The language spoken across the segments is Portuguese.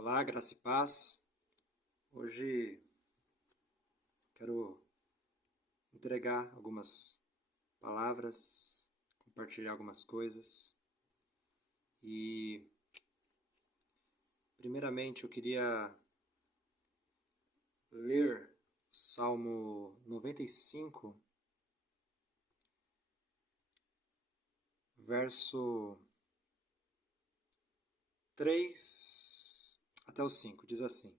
Olá, graça e paz. Hoje quero entregar algumas palavras, compartilhar algumas coisas. E, primeiramente, eu queria ler o Salmo 95, verso 3 até o 5. Diz assim: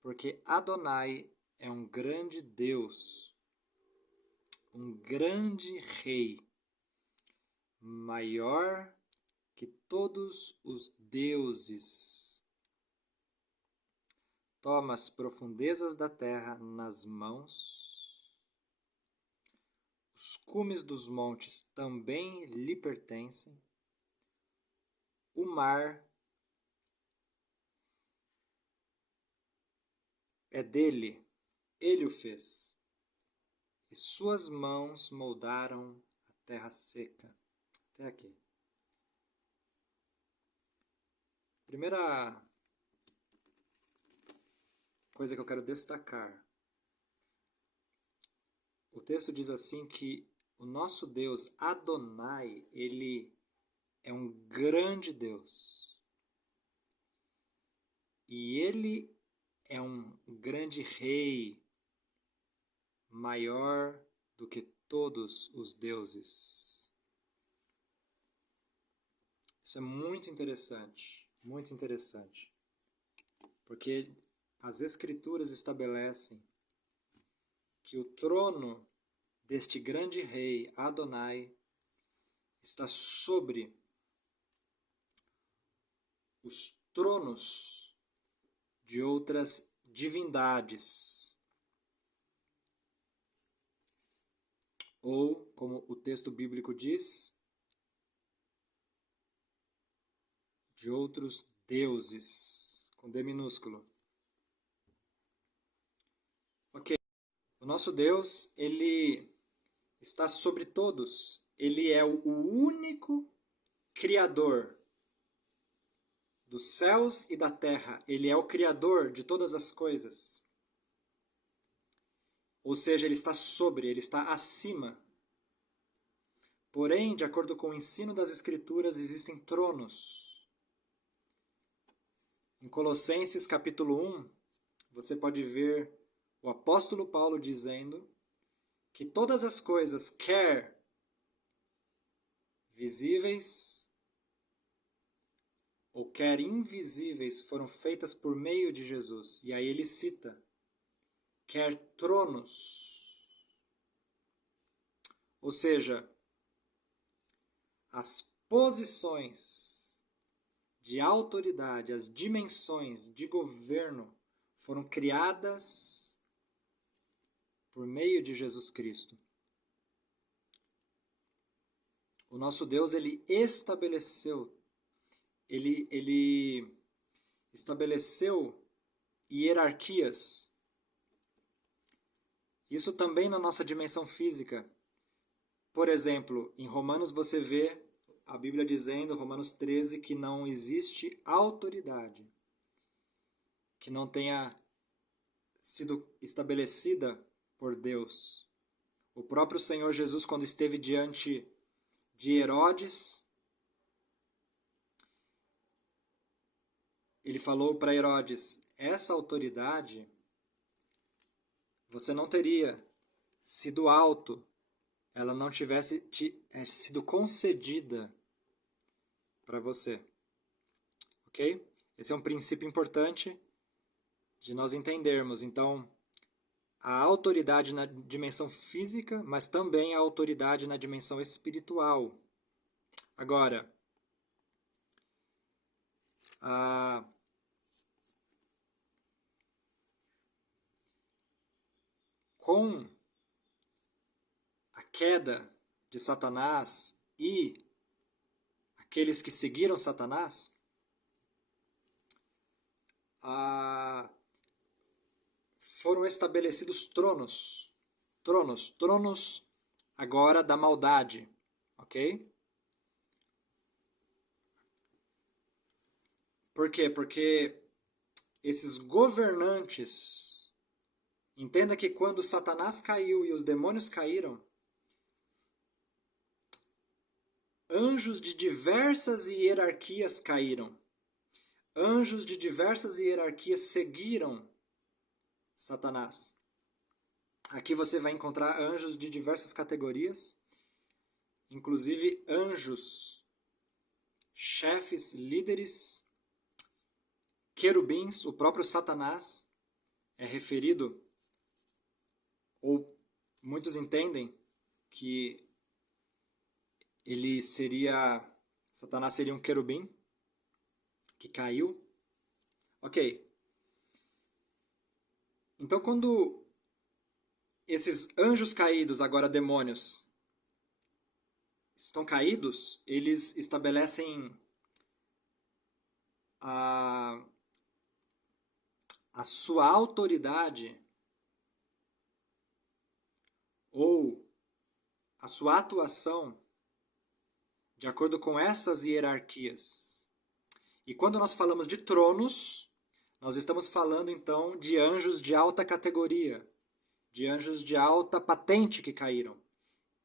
Porque Adonai é um grande Deus, um grande Rei, maior que todos os deuses. Toma as profundezas da terra nas mãos. Os cumes dos montes também lhe pertencem. O mar é dele, ele o fez. E suas mãos moldaram a terra seca. Até aqui. Primeira coisa que eu quero destacar. O texto diz assim que o nosso Deus, Adonai, ele é um grande Deus. E ele é um grande rei, maior do que todos os deuses. Isso é muito interessante, porque as Escrituras estabelecem que o trono deste grande rei, Adonai, está sobre os tronos de outras divindades. Ou, como o texto bíblico diz, de outros deuses, com D minúsculo. Ok. O nosso Deus, ele está sobre todos. Ele é o único Criador dos céus e da terra. Ele é o Criador de todas as coisas. Ou seja, ele está sobre, ele está acima. Porém, de acordo com o ensino das Escrituras, existem tronos. Em Colossenses capítulo 1, você pode ver o apóstolo Paulo dizendo que todas as coisas, quer visíveis ou quer invisíveis, foram feitas por meio de Jesus. E aí ele cita, quer tronos. Ou seja, as posições de autoridade, as dimensões de governo foram criadas por meio de Jesus Cristo. O nosso Deus, ele estabeleceu hierarquias. Isso também na nossa dimensão física. Por exemplo, em Romanos você vê a Bíblia dizendo, Romanos 13, que não existe autoridade que não tenha sido estabelecida por Deus. O próprio Senhor Jesus, quando esteve diante de Herodes, ele falou para Herodes, essa autoridade você não teria sido alto, ela não tivesse sido concedida para você. Ok? Esse é um princípio importante de nós entendermos. Então, a autoridade na dimensão física, mas também a autoridade na dimensão espiritual. Agora, com a queda de Satanás e aqueles que seguiram Satanás, foram estabelecidos tronos agora da maldade, ok? Por quê? Porque esses governantes, entenda que quando Satanás caiu e os demônios caíram, anjos de diversas hierarquias caíram. Anjos de diversas hierarquias seguiram Satanás. Aqui você vai encontrar anjos de diversas categorias, inclusive anjos, chefes, líderes, querubins. O próprio Satanás é referido, ou muitos entendem que Satanás seria um querubim que caiu. Ok. Então, quando esses anjos caídos, agora demônios, estão caídos, eles estabelecem a sua autoridade ou a sua atuação de acordo com essas hierarquias. E quando nós falamos de tronos, nós estamos falando então de anjos de alta categoria, de anjos de alta patente que caíram.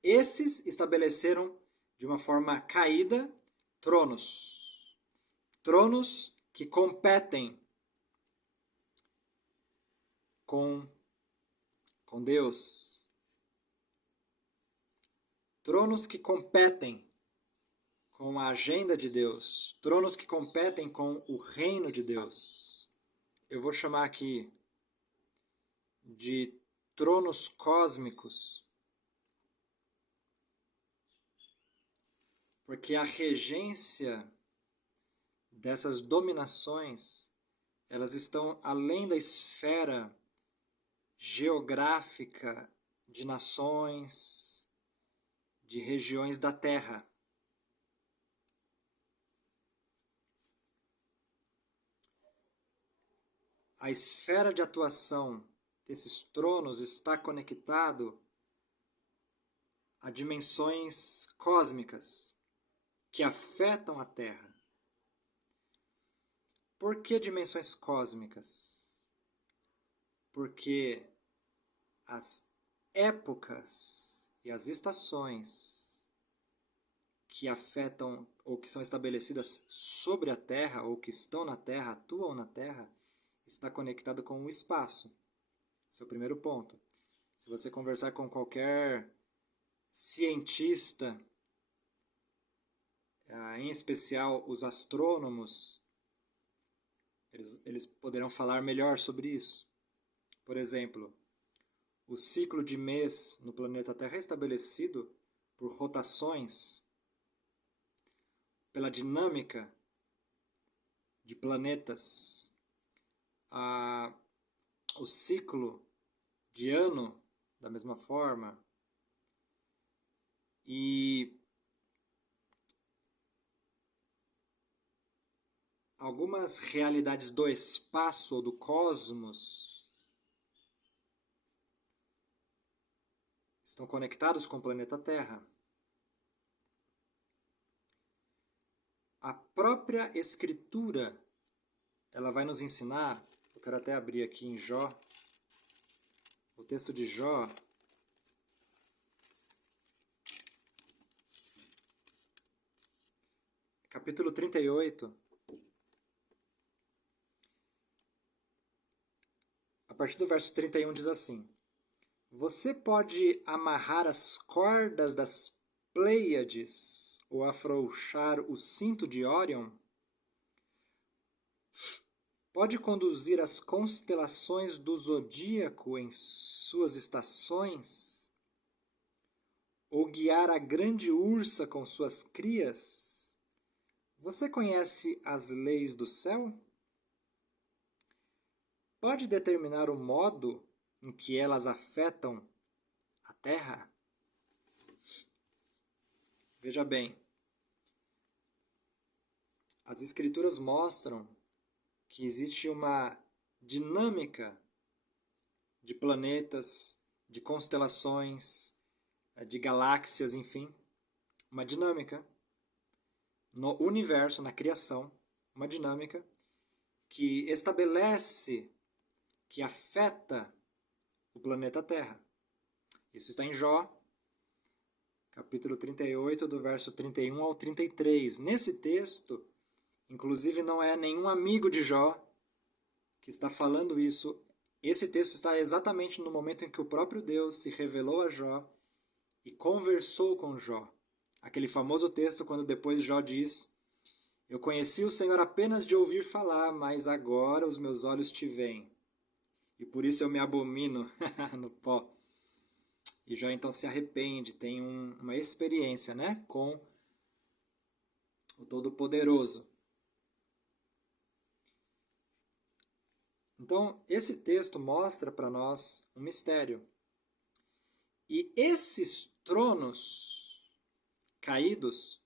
Esses estabeleceram de uma forma caída tronos. Tronos que competem com Deus. Tronos que competem com a agenda de Deus. Tronos que competem com o reino de Deus. Eu vou chamar aqui de tronos cósmicos, porque a regência dessas dominações, elas estão além da esfera geográfica de nações, de regiões da Terra. A esfera de atuação desses tronos está conectado a dimensões cósmicas que afetam a Terra. Por que dimensões cósmicas? Porque as épocas e as estações que afetam ou que são estabelecidas sobre a Terra ou que estão na Terra, atuam na Terra, está conectado com o espaço. Esse é o primeiro ponto. Se você conversar com qualquer cientista, em especial os astrônomos, eles poderão falar melhor sobre isso. Por exemplo, o ciclo de mês no planeta Terra é estabelecido por rotações, pela dinâmica de planetas. O ciclo de ano, da mesma forma. E algumas realidades do espaço ou do cosmos estão conectados com o planeta Terra. A própria Escritura, ela vai nos ensinar, eu quero até abrir aqui em Jó, o texto de Jó, capítulo 38, a partir do verso 31 diz assim: Você pode amarrar as cordas das Pleiades ou afrouxar o cinto de Órion? Pode conduzir as constelações do zodíaco em suas estações? Ou guiar a grande ursa com suas crias? Você conhece as leis do céu? Pode determinar o modo em que elas afetam a Terra? Veja bem, as Escrituras mostram que existe uma dinâmica de planetas, de constelações, de galáxias, enfim, uma dinâmica no universo, na criação, uma dinâmica que estabelece, que afeta o planeta Terra. Isso está em Jó, capítulo 38, do verso 31 ao 33. Nesse texto, inclusive não é nenhum amigo de Jó que está falando isso. Esse texto está exatamente no momento em que o próprio Deus se revelou a Jó e conversou com Jó. Aquele famoso texto quando depois Jó diz: eu conheci o Senhor apenas de ouvir falar, mas agora os meus olhos te veem. E por isso eu me abomino no pó. E Jó então se arrepende, tem uma experiência, né, com o Todo-Poderoso. Então, esse texto mostra para nós um mistério. E esses tronos caídos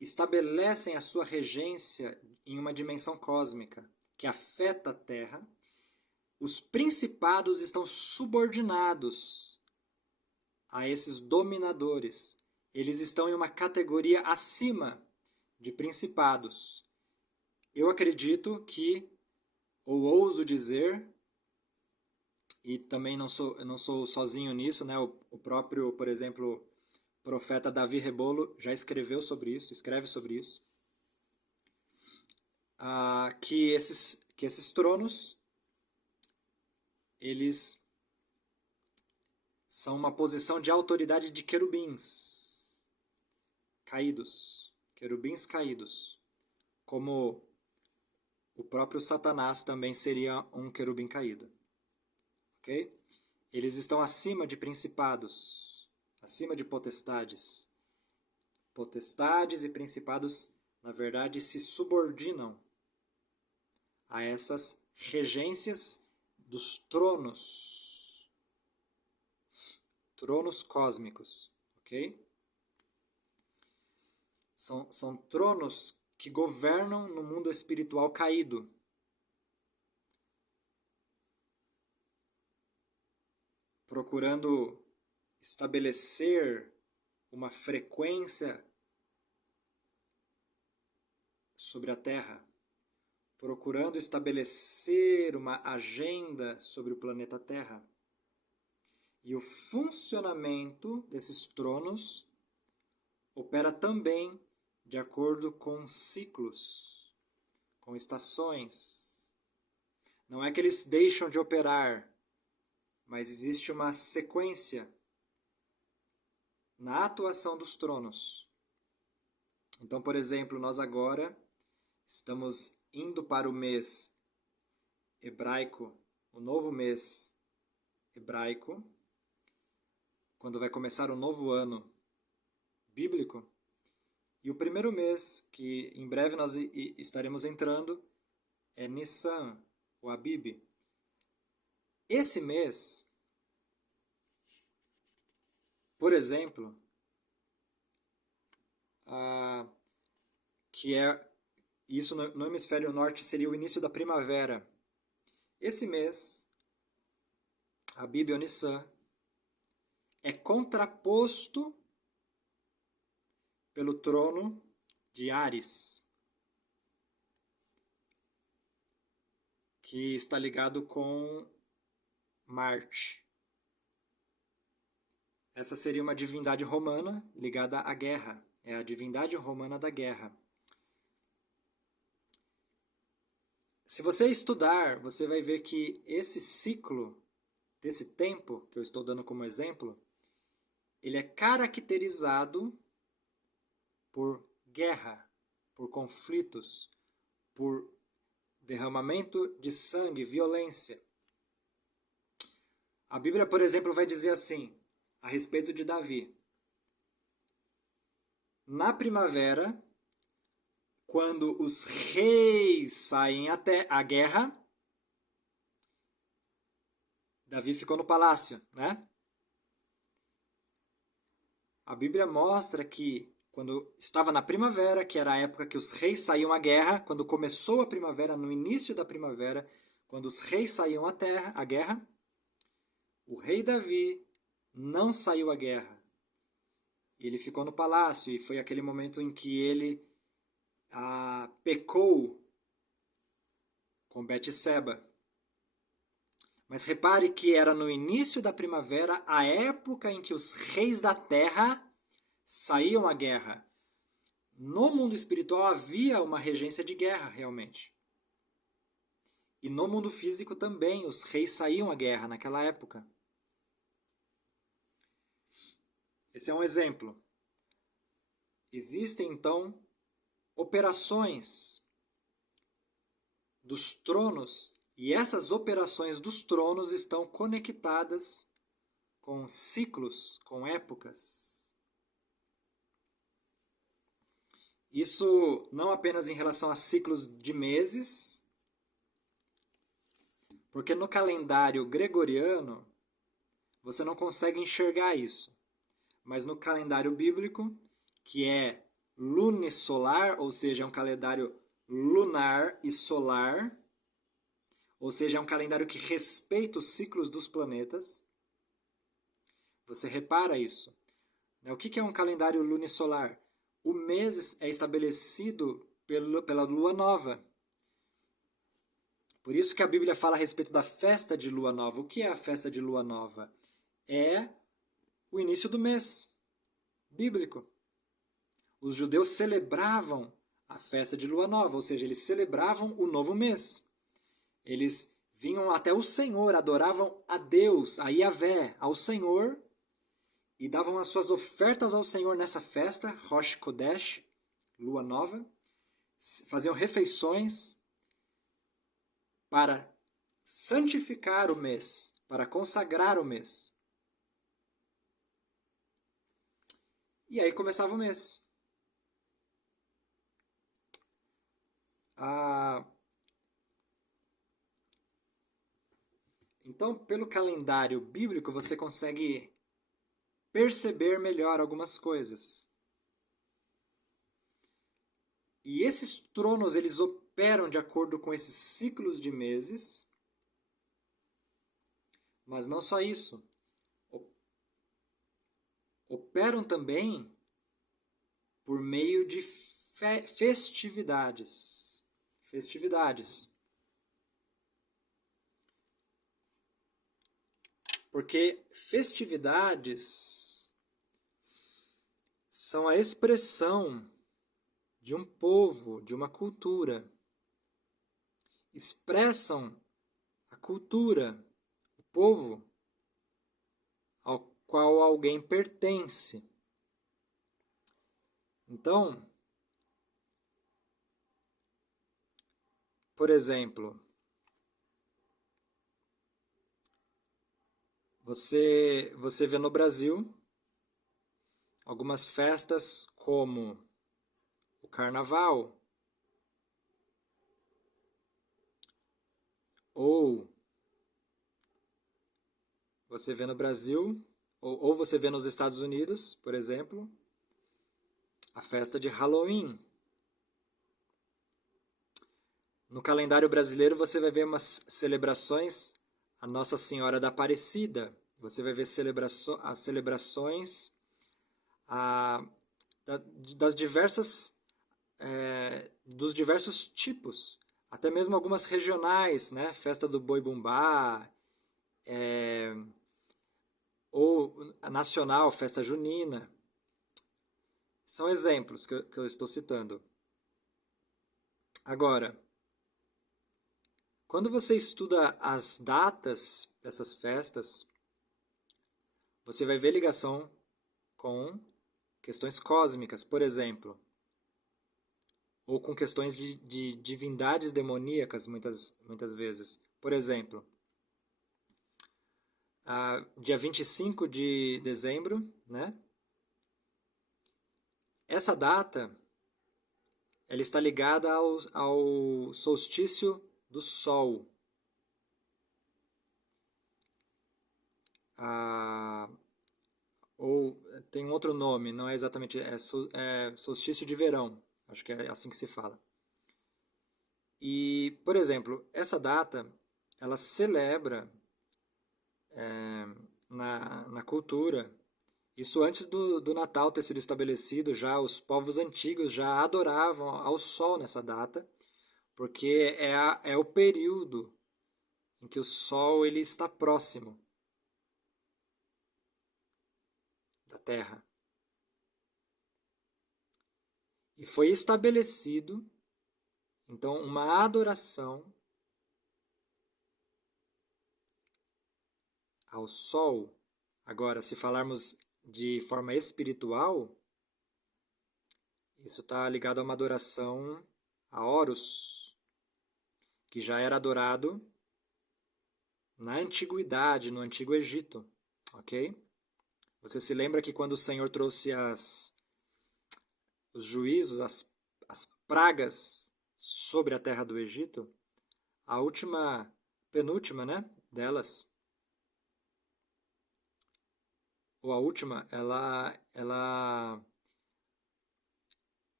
estabelecem a sua regência em uma dimensão cósmica que afeta a Terra. Os principados estão subordinados a esses dominadores. Eles estão em uma categoria acima de principados. Eu acredito que, ou ouso dizer, e também não sou sozinho nisso, né? O próprio, por exemplo, profeta Davi Rebolo já escreve sobre isso, que esses tronos, eles são uma posição de autoridade de querubins caídos, como o próprio Satanás também seria um querubim caído. Ok? Eles estão acima de principados, acima de potestades. Potestades e principados, na verdade, se subordinam a essas regências dos tronos cósmicos, ok? São tronos que governam no mundo espiritual caído. Procurando estabelecer uma frequência sobre a Terra, procurando estabelecer uma agenda sobre o planeta Terra. E o funcionamento desses tronos opera também de acordo com ciclos, com estações. Não é que eles deixam de operar, mas existe uma sequência na atuação dos tronos. Então, por exemplo, nós agora estamos indo para o mês hebraico, o novo mês hebraico, quando vai começar o novo ano bíblico. E o primeiro mês, que em breve nós estaremos entrando, é Nissan, o Abib. Esse mês, por exemplo, que é isso no hemisfério norte seria o início da primavera. Esse mês, Abib ou Nissan, é contraposto pelo trono de Áries, que está ligado com Marte. Essa seria uma divindade romana ligada à guerra. É a divindade romana da guerra. Se você estudar, você vai ver que esse ciclo, desse tempo que eu estou dando como exemplo, ele é caracterizado por guerra, por conflitos, por derramamento de sangue, violência. A Bíblia, por exemplo, vai dizer assim, a respeito de Davi. Na primavera, quando os reis saem até a guerra, Davi ficou no palácio, né? A Bíblia mostra que quando estava na primavera, que era a época que os reis saíam à guerra, quando começou a primavera, no início da primavera, quando os reis saíam à guerra, o rei Davi não saiu à guerra. Ele ficou no palácio e foi aquele momento em que ele pecou com Betseba. Mas repare que era no início da primavera, a época em que os reis da terra saíam à guerra. No mundo espiritual havia uma regência de guerra, realmente. E no mundo físico também, os reis saíam à guerra naquela época. Esse é um exemplo. Existem, então, operações dos tronos, e essas operações dos tronos estão conectadas com ciclos, com épocas. Isso não apenas em relação a ciclos de meses, porque no calendário gregoriano você não consegue enxergar isso. Mas no calendário bíblico, que é lunisolar, ou seja, é um calendário lunar e solar, ou seja, é um calendário que respeita os ciclos dos planetas. Você repara isso. O que é um calendário lunisolar? O mês é estabelecido pela lua nova. Por isso que a Bíblia fala a respeito da festa de lua nova. O que é a festa de lua nova? É o início do mês bíblico. Os judeus celebravam a festa de lua nova, ou seja, eles celebravam o novo mês. Eles vinham até o Senhor, adoravam a Deus, a Yahvé, ao Senhor, e davam as suas ofertas ao Senhor nessa festa, Rosh Kodesh, lua nova, faziam refeições para santificar o mês, para consagrar o mês. E aí começava o mês. Então, pelo calendário bíblico, você consegue perceber melhor algumas coisas. E esses tronos, eles operam de acordo com esses ciclos de meses. Mas não só isso. Operam também por meio de festividades. Festividades. Porque festividades são a expressão de um povo, de uma cultura. Expressam a cultura, o povo ao qual alguém pertence. Então, por exemplo, você vê no Brasil algumas festas como o Carnaval, ou você vê no Brasil, ou você vê nos Estados Unidos, por exemplo, a festa de Halloween. No calendário brasileiro você vai ver umas celebrações a Nossa Senhora da Aparecida. Você vai ver as celebrações das diversas dos diversos tipos, até mesmo algumas regionais, né? Festa do Boi Bumbá, ou a nacional, festa junina. São exemplos que eu estou citando. Agora, quando você estuda as datas dessas festas, você vai ver ligação com questões cósmicas, por exemplo, ou com questões de divindades demoníacas, muitas vezes. Por exemplo, dia 25 de dezembro, né? Essa data ela está ligada ao solstício do Sol. Ou tem um outro nome, não é exatamente, é solstício de verão, acho que é assim que se fala. E, por exemplo, essa data, ela celebra na cultura, isso antes do Natal ter sido estabelecido, já os povos antigos já adoravam ao Sol nessa data, porque é o período em que o Sol ele está próximo da Terra. E foi estabelecido, então, uma adoração ao Sol. Agora, se falarmos de forma espiritual, isso está ligado a uma adoração a Horus, que já era adorado na antiguidade, no Antigo Egito, ok? Você se lembra que quando o Senhor trouxe os juízos, as pragas sobre a terra do Egito, a penúltima, né, delas, ou a última,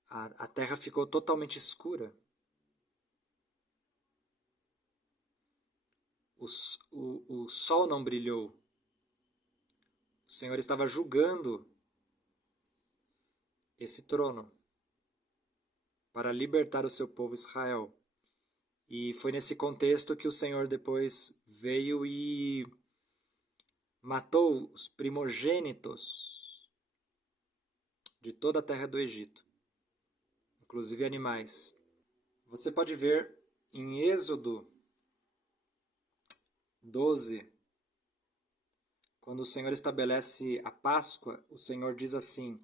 a terra ficou totalmente escura. O sol não brilhou. O Senhor estava julgando esse trono para libertar o seu povo Israel. E foi nesse contexto que o Senhor depois veio e matou os primogênitos de toda a terra do Egito, inclusive animais. Você pode ver em Êxodo 12, quando o Senhor estabelece a Páscoa, o Senhor diz assim: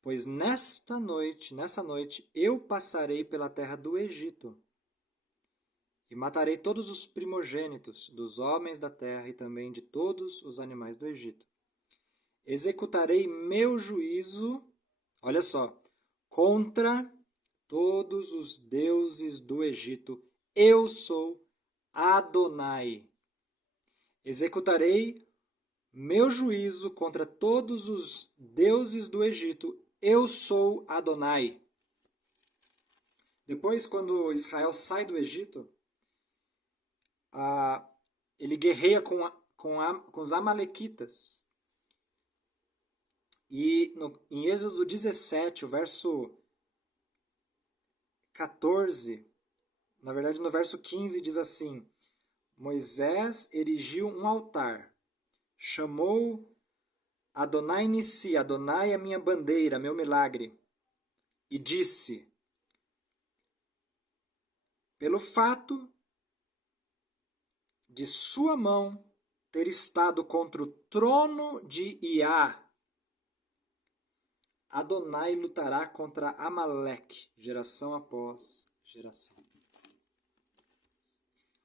pois nessa noite, eu passarei pela terra do Egito e matarei todos os primogênitos dos homens da terra e também de todos os animais do Egito. Executarei meu juízo, olha só, contra todos os deuses do Egito. Eu sou Adonai. Executarei meu juízo contra todos os deuses do Egito. Eu sou Adonai. Depois, quando Israel sai do Egito, ele guerreia com os amalequitas. E em Êxodo 17, o verso 14, na verdade no verso 15 diz assim: Moisés erigiu um altar, chamou Adonai Nissi, Adonai é minha bandeira, meu milagre, e disse: pelo fato de sua mão ter estado contra o trono de Iá, Adonai lutará contra Amaleque, geração após geração.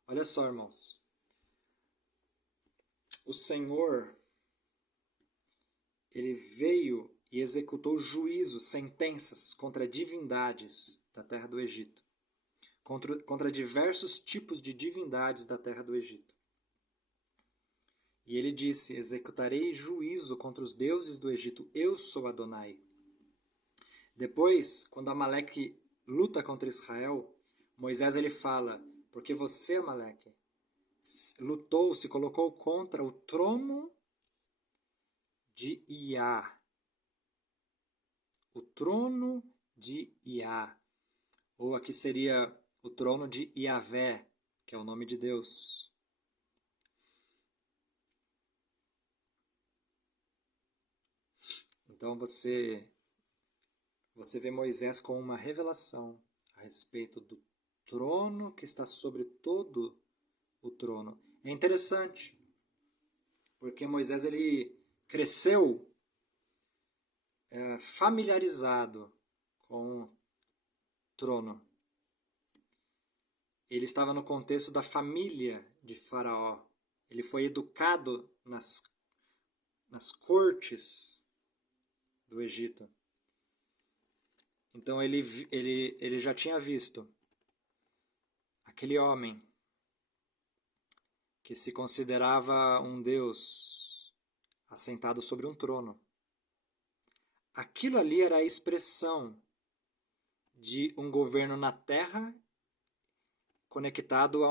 Olha só, irmãos. O Senhor, ele veio e executou juízos, sentenças contra divindades da terra do Egito. Contra diversos tipos de divindades da terra do Egito. E ele disse: executarei juízo contra os deuses do Egito. Eu sou Adonai. Depois, quando Amaleque luta contra Israel, Moisés ele fala: porque você, Amaleque, lutou, se colocou contra o trono de Iá. O trono de Iá. Ou aqui seria o trono de Iavé, que é o nome de Deus. Então você vê Moisés com uma revelação a respeito do trono que está sobre todo o trono. É interessante, porque Moisés ele cresceu familiarizado com o trono. Ele estava no contexto da família de Faraó. Ele foi educado nas cortes do Egito. Então ele já tinha visto aquele homem que se considerava um Deus assentado sobre um trono. Aquilo ali era a expressão de um governo na terra conectado a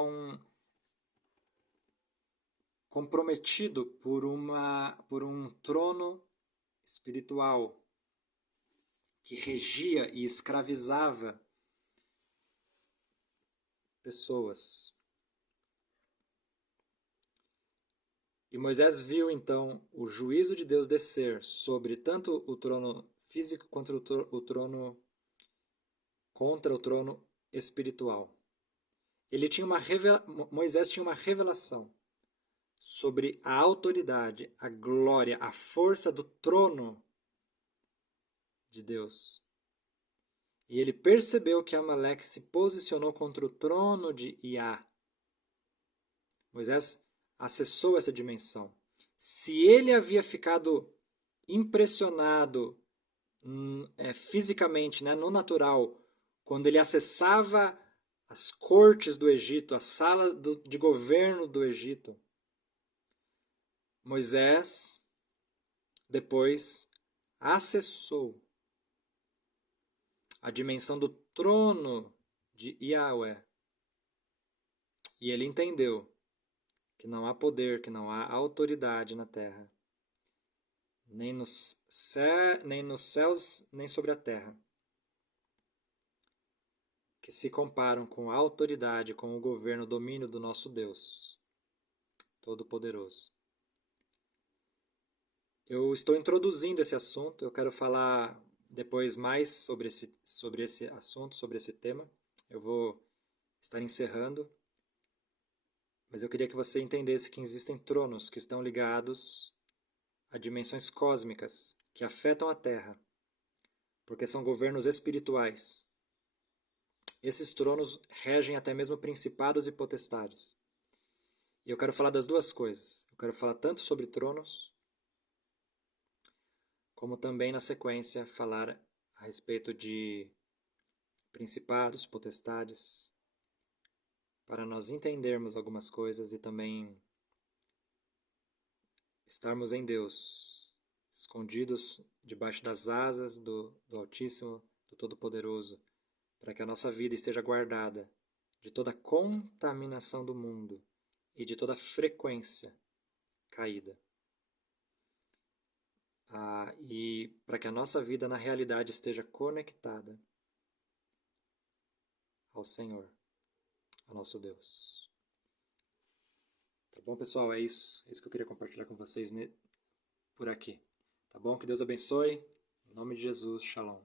comprometido por um trono espiritual que regia e escravizava pessoas. E Moisés viu, então, o juízo de Deus descer sobre tanto o trono físico quanto o trono contra o trono espiritual. Moisés tinha uma revelação sobre a autoridade, a glória, a força do trono de Deus. E ele percebeu que Amaleque se posicionou contra o trono de Iá. Moisés acessou essa dimensão. Se ele havia ficado impressionado fisicamente, no natural, quando ele acessava as cortes do Egito, a sala de governo do Egito, Moisés depois acessou a dimensão do trono de Yahweh. E ele entendeu que não há poder, que não há autoridade na terra, nem nos céus, nem sobre a terra, que se comparam com a autoridade, com o governo, o domínio do nosso Deus Todo-Poderoso. Eu estou introduzindo esse assunto, eu quero falar depois mais sobre esse assunto, sobre esse tema. Eu vou estar encerrando, mas eu queria que você entendesse que existem tronos que estão ligados a dimensões cósmicas que afetam a Terra, porque são governos espirituais. Esses tronos regem até mesmo principados e potestades. E eu quero falar das duas coisas. Eu quero falar tanto sobre tronos, como também na sequência falar a respeito de principados, potestades, para nós entendermos algumas coisas e também estarmos em Deus, escondidos debaixo das asas do Altíssimo, do Todo-Poderoso, para que a nossa vida esteja guardada de toda contaminação do mundo e de toda frequência caída. E para que a nossa vida na realidade esteja conectada ao Senhor, ao nosso Deus. Tá bom, pessoal? É isso que eu queria compartilhar com vocês por aqui. Tá bom? Que Deus abençoe. Em nome de Jesus, Shalom.